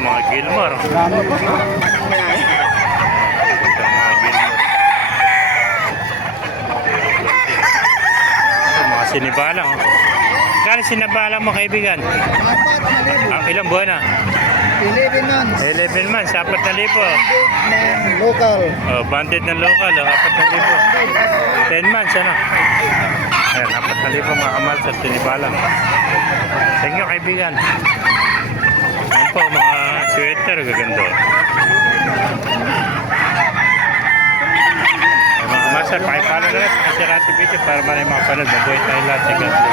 mga Gilmore. Dami po. Ito, mga Gilmore. Ito, mga sinibalang. Kano sinibalang mo, kaibigan? Ilang buwan na? 11 months. 11 months, 4,000. Local. Oh, banded ng local, 4,000. 10 months, ano? Ayan, 4,000 mga kamal sa sinibalang. Thank you, kaibigan. Ayan po, mga sweater, gaganda. Mga kamasar, pakipala na lang sa Sirati Video para marami mga panood. Mabuhay tayo lahat. God bless you.